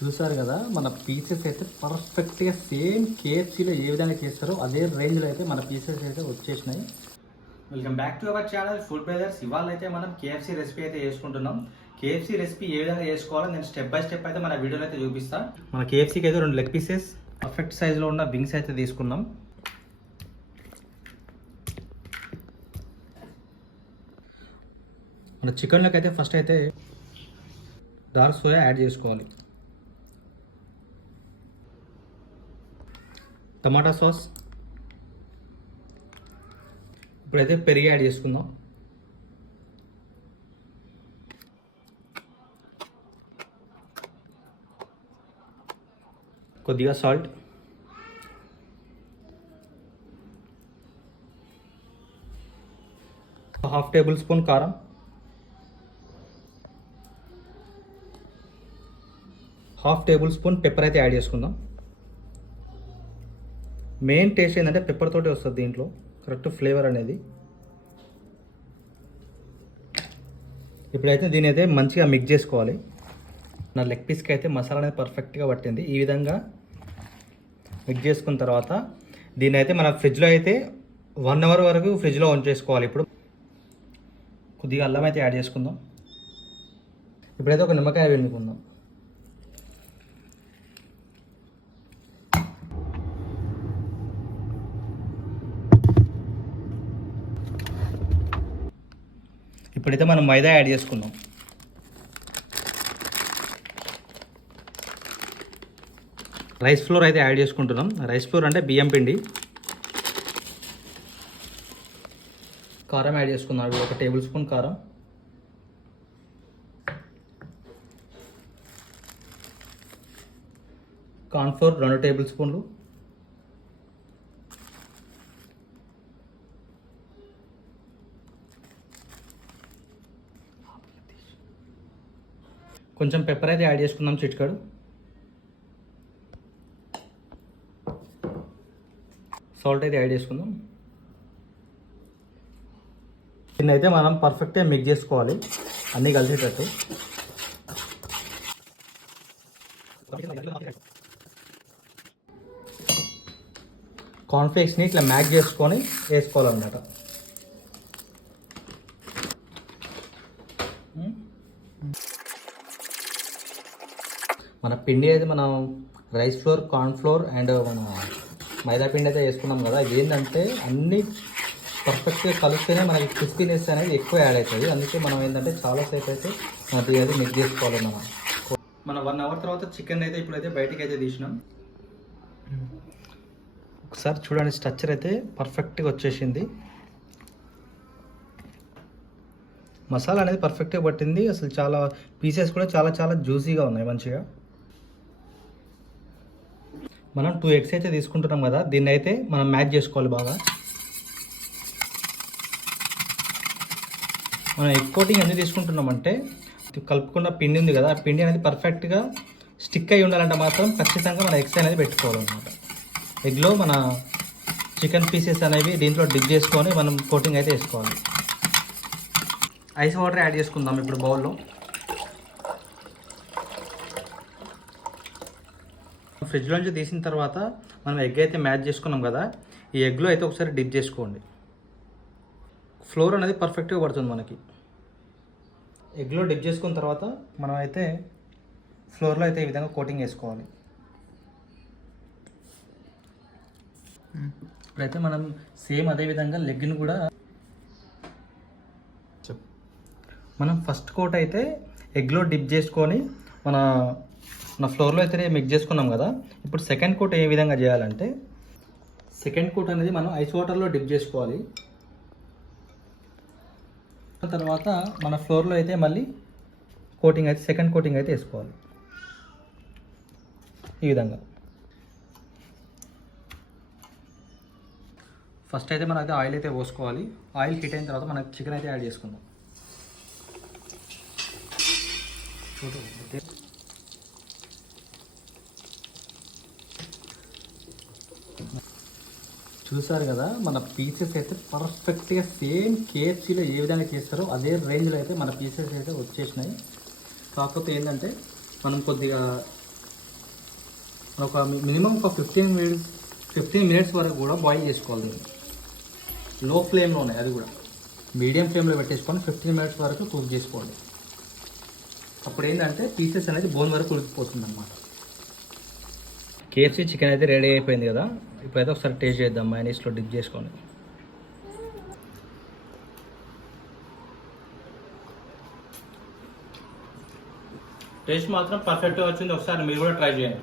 చూసారు కదా, మన పీసెస్ అయితే పర్ఫెక్ట్గా సేమ్ కేఎఫ్సీలో ఏ విధంగా చేస్తారో అదే రేంజ్లో అయితే మన పీసెస్ అయితే వచ్చేసినాయి. Welcome back to our channel food brothers. ఇవాళ అయితే మనం కేఎఫ్సీ రెసిపీ అయితే చేసుకుంటున్నాం. కేఎఫ్సీ రెసిపీ ఏ విధంగా చేసుకోవాలో నేను స్టెప్ బై స్టెప్ అయితే మన వీడియోలో అయితే చూపిస్తాను. మన కేఎఫ్సీకి అయితే 2 లెగ్ పీసెస్ పర్ఫెక్ట్ సైజులో ఉన్న వింగ్స్ అయితే తీసుకున్నాం. మన చికెన్లోకి అయితే ఫస్ట్ అయితే డార్క్ సోయా యాడ్ చేసుకోవాలి. టమాటా సాస్, ఇప్పుడైతే పెరుగు యాడ్ చేసుకుందాం. కొద్దిగా సాల్ట్, ½ టేబుల్ స్పూన్ కారం, ½ టేబుల్ స్పూన్ పెప్పర్ అయితే యాడ్ చేసుకుందాం. మెయిన్ టేస్ట్ ఏంటంటే పెప్పర్ తోటి వస్తుంది దీంట్లో కరెక్ట్ ఫ్లేవర్ అనేది. ఇప్పుడైతే దీని అయితే మంచిగా మిక్స్ చేసుకోవాలి. నా లెగ్ పీస్కి అయితే మసాలా అనేది పర్ఫెక్ట్గా పట్టింది. ఈ విధంగా మిక్స్ చేసుకున్న తర్వాత దీని అయితే మన ఫ్రిడ్జ్లో అయితే 1 అవర్ వరకు ఫ్రిడ్జ్లో ఉంచేసుకోవాలి. ఇప్పుడు కొద్దిగా అల్లం అయితే యాడ్ చేసుకుందాం. ఇప్పుడైతే ఒక నిమ్మకాయ పిండుకుందాం. ఇప్పుడైతే మనం మైదా యాడ్ చేసుకుందాం. రైస్ ఫ్లోర్ అయితే యాడ్ చేసుకుంటున్నాం. రైస్ ఫ్లోర్ అంటే బియ్యం పిండి. కారం యాడ్ చేసుకుందాం. 1 టేబుల్ స్పూన్ కారం, కార్న్ఫ్లోర్ 2 టేబుల్ స్పూన్లు, కొంచెం పెప్పర్ అయితే యాడ్ చేసుకుందాం, చిటికెడు. సాల్ట్ అయితే యాడ్ చేసుకుందాం. దీన్ని అయితే మనం పర్ఫెక్ట్గా మిక్స్ చేసుకోవాలి అన్నీ కలిసేటట్టు. కార్న్ఫ్లేక్స్ని ఇట్లా మ్యాక్ చేసుకొని వేసుకోవాలన్నమాట. మన పిండి అయితే మనం rice flour, corn flour and మన మైదా పిండి అయితే వేసుకున్నాం కదా. ఇది ఏంటంటే అన్నీ పర్ఫెక్ట్గా కలిస్తేనే మనకి క్రిస్పీనెస్ అనేది ఎక్కువ యాడ్ అవుతుంది. అందుకే మనం ఏంటంటే చాలాసేపు అయితే దీని అయితే మిక్స్ చేసుకోవాలి. మన 1 అవర్ తర్వాత చికెన్ అయితే ఇప్పుడైతే బయటికి అయితే తీసినాం. ఒకసారి చూడండి, స్ట్రక్చర్ అయితే పర్ఫెక్ట్గా వచ్చేసింది. మసాలా అనేది పర్ఫెక్ట్గా పట్టింది. అసలు చాలా పీసెస్ కూడా చాలా జ్యూసీగా ఉన్నాయి మంచిగా. మనం 2 ఎగ్స్ అయితే తీసుకుంటున్నాం కదా, దీన్ని అయితే మనం మ్యాచ్ చేసుకోవాలి బాగా. మనం ఎగ్ కోటింగ్ ఎందుకు తీసుకుంటున్నామంటే కలుపుకున్న పిండి ఉంది కదా, ఆ పిండి అనేది పర్ఫెక్ట్గా స్టిక్ అయి ఉండాలంటే మాత్రం ఖచ్చితంగా మన ఎగ్స్ అనేది పెట్టుకోవాలన్నమాట. ఎగ్లో మన చికెన్ పీసెస్ అనేవి దీంట్లో డిప్ చేసుకొని మనం కోటింగ్ అయితే వేసుకోవాలి. ఐస్ వాటర్ యాడ్ చేసుకుందాం ఇప్పుడు బౌల్లో. ఫ్రిడ్జ్లోంచి తీసిన తర్వాత మనం ఎగ్ అయితే మ్యాచ్ చేసుకున్నాం కదా, ఈ ఎగ్లో అయితే ఒకసారి డిప్ చేసుకోండి. ఫ్లోర్ అనేది పర్ఫెక్ట్గా పడుతుంది మనకి. ఎగ్లో డిప్ చేసుకున్న తర్వాత మనం అయితే ఫ్లోర్లో అయితే ఈ విధంగా కోటింగ్ వేసుకోవాలి. ఇప్పుడైతే మనం సేమ్ అదే విధంగా లెగ్ని కూడా మనం ఫస్ట్ కోట్ అయితే ఎగ్లో డిప్ చేసుకొని మన ఫ్లోర్లో అయితే మిక్స్ చేసుకున్నాం కదా. ఇప్పుడు సెకండ్ కోట్ ఏ విధంగా చేయాలంటే, సెకండ్ కోట్ అనేది మనం ఐస్ వాటర్లో డిప్ చేసుకోవాలి. తర్వాత మన ఫ్లోర్లో అయితే మళ్ళీ కోటింగ్ అయితే సెకండ్ కోటింగ్ అయితే వేసుకోవాలి ఈ విధంగా. ఫస్ట్ అయితే మనమైతే ఆయిల్ అయితే పోసుకోవాలి. ఆయిల్ హీట్ అయిన తర్వాత మనకి చికెన్ అయితే యాడ్ చేసుకుందాం. చూసారు కదా, మన పీసెస్ అయితే పర్ఫెక్ట్గా సేమ్ కేఎఫ్సీలో ఏ విధంగా చేస్తారో అదే రేంజ్లో అయితే మన పీసెస్ అయితే వచ్చేసినాయి. కాకపోతే ఏంటంటే మనం కొద్దిగా ఒక మినిమం ఒక 15 మినిట్స్ వరకు కూడా బాయిల్ చేసుకోవాలి దీన్ని. లో ఫ్లేమ్లోనే, అది కూడా మీడియం ఫ్లేమ్లో పెట్టేసుకొని 15 మినిట్స్ వరకు కుక్ చేసుకోండి. అప్పుడు ఏంటంటే పీసెస్ అనేది బోన్ వరకు ఉడికిపోతుంది అనమాట. కేఎఫ్సీ చికెన్ అయితే రెడీ అయిపోయింది కదా. ఇప్పుడైతే ఒకసారి టేస్ట్ చేద్దాం మైనీస్లో డిప్ చేసుకొని. టేస్ట్ మాత్రం పర్ఫెక్ట్గా వచ్చింది. ఒకసారి మీరు కూడా ట్రై చేయండి.